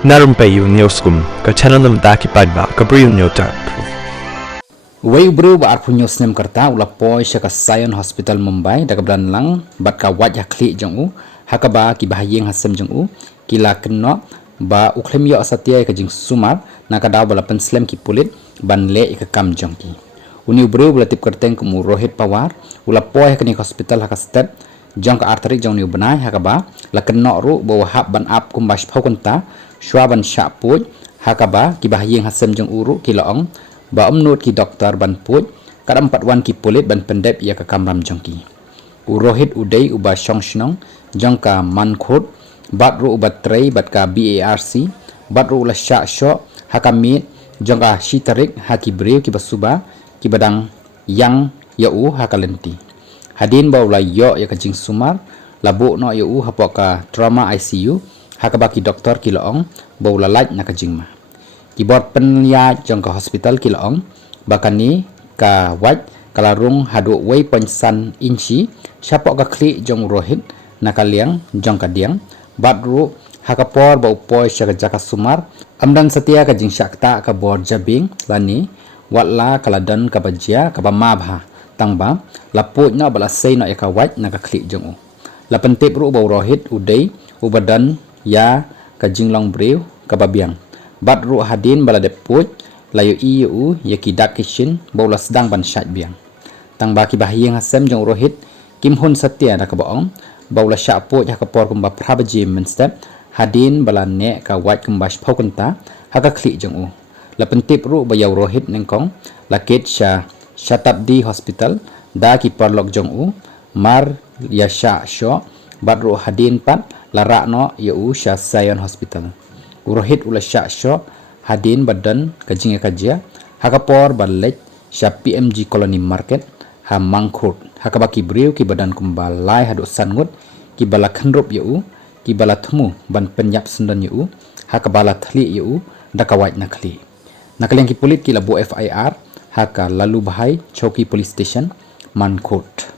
Narum payu newskum ka channel nam ta ki padba ka briu newtar. Wei bro ba arpu news nem karta ula poi shaka Sion Hospital Mumbai daga blan lang bat ka wajah kli jong u hakaba ki bahayeng hasem jong u kila kenno ba ukhlem yo asatya ka jing sumar na ka daw bala penslam ki pulit ban le ka kam jong ki uni bro bala tip karteng kumu Rohit Pawar ula poi ka ni hospital haka step jong ka arteri jong ni banai hakaba la kenno ru ba hab ban ap kum bash phaukunta shwa ban sha puj hakaba ki bahayeng hasem jong uru ki laong ba omnot ki doktor ban puj kadam patwan ki pulit ban pendep ya ka kamram jongki Rohit udai uba shongshnong jongka mankhot batru uba trei bat ka BARC batru la sha sho hakamit jongka shitarik haki breu ki basuba ki badang yang yau hakalenti hadin ba ula yo ya ka jing sumar labu no yau hapoka trauma ICU hakabaki doktor ki laong ba ula laj na ka jingma kibot penlia jong ka hospital kilong bakani ka waj kalarung hadu wei ponsan inchi siapa ka kli jong Rohit nakaliang jong ka diang badru hakapor ba upoi syaga jaka sumar amdan setia ka jing syakta ka bor jabing lani watla kaladan ka bajia ka bamabha tangba laput no bala sei no ka waj na ka kli jong u la pentip ru ba Rohit udai ubadan ya ka jinglong breu ka babiang batru hadin bala deput layu iu yaki dak kitchen bola sedang ban syat biang tang baki bahiyang hasem jong Rohit kim hun satya da ka baong bola sya po ya ka por kum ba prabaji menstep hadin bala ne ka wat kum bash phokenta haka khli jong u la pentip ru ba yaw Rohit nengkong la ket sya Shatabdi Hospital da ki parlok jong u mar ya sya sho batru hadin pat la ra no yu sya Sion Hospital Rohit ula sya syo hadin badan kajing kajia hakapor balek sya PMG Colony Market ha mangkhut hakabaki breu ki badan kumbalai hadu sangut ki bala khandrup yu ki bala thmu ban penyap sendan yu hakabala thli yu dakawait nakli nakaleng ki pulit ki labu FIR haka lalu bahai choki police station Mankhut